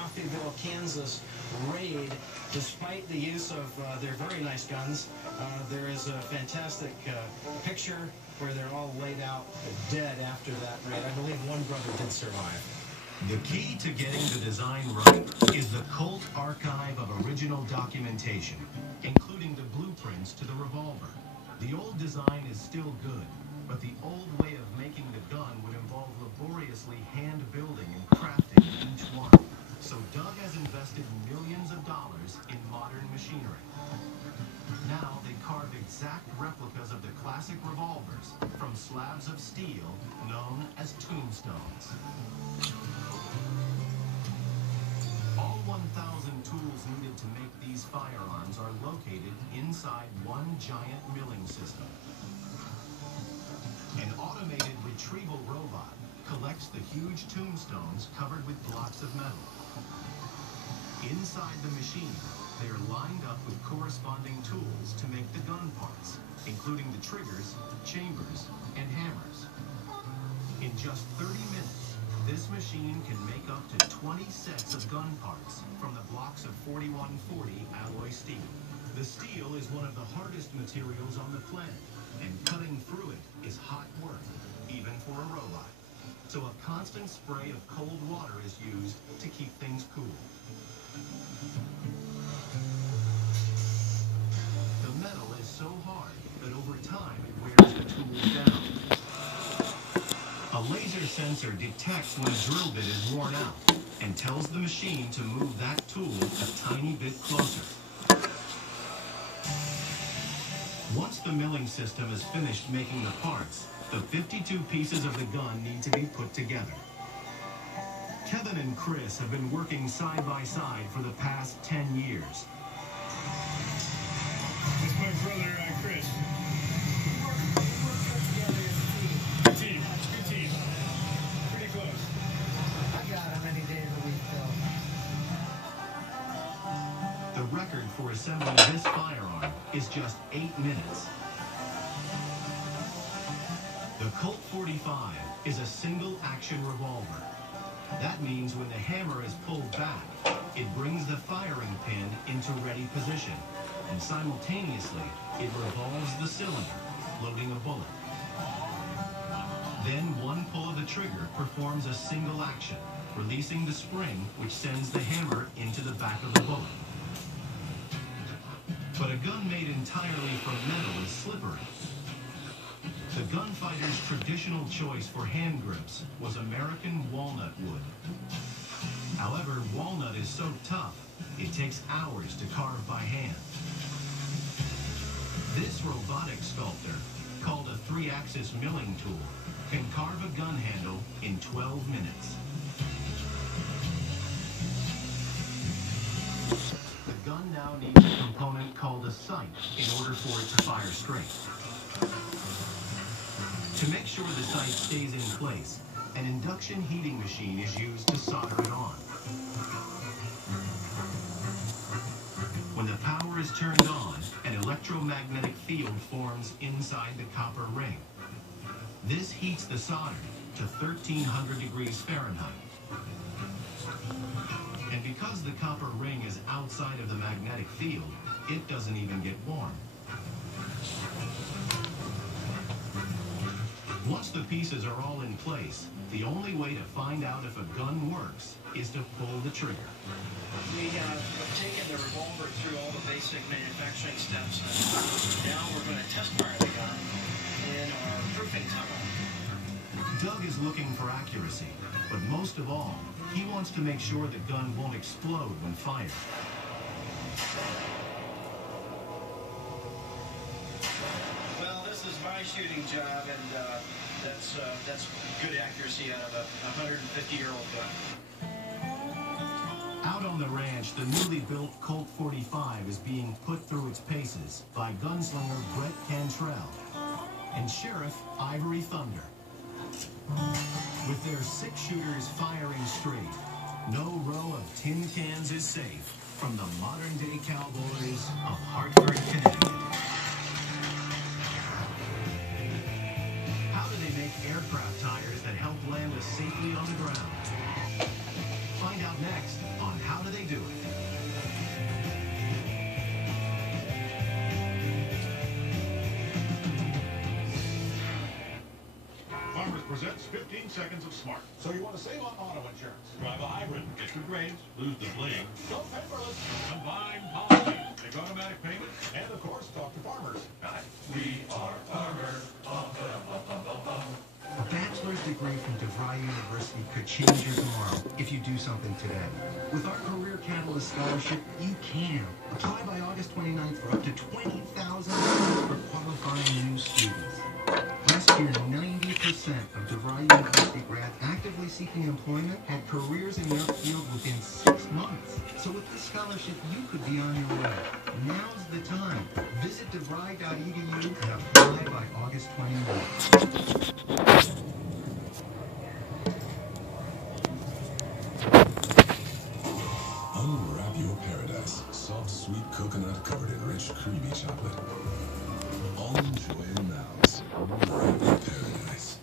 Coffeyville, Kansas raid. Despite the use of their very nice guns, there is a fantastic picture where they're all laid out dead after that raid. I believe one brother did survive. The key to getting the design right is the Colt archive of original documentation, including the blueprints to the revolver. The old design is still good, but the old way of making the gun would involve laboriously hand building and crafting each one. So Doug has invested millions of dollars in modern machinery. Now they carve exact replicas of the classic revolvers from slabs of steel known as tombstones. All 1,000 tools needed to make these firearms are located inside one giant milling system. An automated retrieval robot collects the huge tombstones covered with blocks of metal. Inside the machine, they are lined up with corresponding tools to make the gun parts, including the triggers, chambers, and hammers. In just 30 minutes, this machine can make up to 20 sets of gun parts from the blocks of 4140 alloy steel. The steel is one of the hardest materials on the planet, and cutting through it is hot work, even for a robot. So a constant spray of cold water is used to keep things cool. The metal is so hard that over time it wears the tools down. A laser sensor detects when a drill bit is worn out and tells the machine to move that tool a tiny bit closer. Once the milling system is finished making the parts, the 52 pieces of the gun need to be put together. Kevin and Chris have been working side by side for the past 10 years. It's my brother, Chris. We work together as a team. Good team. Good team. Pretty close. I got him any day of the week, though. The record for assembling this firearm is just 8 minutes. The Colt 45 is a single-action revolver. That means when the hammer is pulled back, it brings the firing pin into ready position, and simultaneously, it revolves the cylinder, loading a bullet. Then one pull of the trigger performs a single action, releasing the spring, which sends the hammer into the back of the bullet. But a gun made entirely from metal is slippery. The gunfighter's traditional choice for hand grips was American walnut wood. However, walnut is so tough, it takes hours to carve by hand. This robotic sculptor, called a 3-axis milling tool, can carve a gun handle in 12 minutes. The gun now needs a component called a sight in order for it to fire straight. To make sure the sight stays in place, an induction heating machine is used to solder it on. When the power is turned on, an electromagnetic field forms inside the copper ring. This heats the solder to 1300 degrees Fahrenheit. And because the copper ring is outside of the magnetic field, it doesn't even get warm. Once the pieces are all in place, the only way to find out if a gun works is to pull the trigger. We have taken the revolver through all the basic manufacturing steps, and now we're going to test fire the gun in our proofing tunnel. Doug is looking for accuracy, but most of all, he wants to make sure the gun won't explode when fired. Well, this is my shooting job, and that's good accuracy out of a 150-year-old gun. Out on the ranch, the newly built Colt 45 is being put through its paces by gunslinger Brett Cantrell and Sheriff Ivory Thunder. With their 6 shooters firing straight, no row of tin cans is safe from the modern-day cowboys of Hartford, Connecticut. How do they make aircraft tires that help land us safely on the ground? Find out next on do it. Farmers presents 15 Seconds of Smart. So you want to save on auto insurance? Drive a hybrid, get good grades, lose the bling. Go paperless. Combine policies, make automatic payments, and of course, talk to farmers. We are farmers. A bachelor's degree from DeVry University could change your tomorrow if you do something today. With our Career Catalyst Scholarship, you can. Apply by August 29th for up to $20,000 for qualifying new students. Last year, 90% of DeVry University grads actively seeking employment had careers in their field within 6 months. So with this scholarship, you could be on your way. Now's the time. Visit DeVry.edu and apply by August 29th. Unwrap your paradise. Soft, sweet coconut covered in rich, creamy chocolate. Enjoy it now. Unwrap your paradise.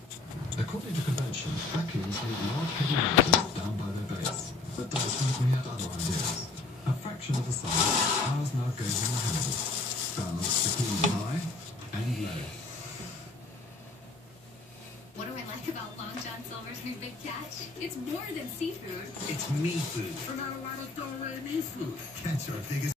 According to convention, vacuums need large heavy motors down by their base. But Dyson had other ideas. A fraction of the size, ours now goes in the handle. Balance between high and low. What do I like about Long John Silver's new big catch? It's more than seafood. It's me food. We're not allowed to throw away me food. Catch our biggest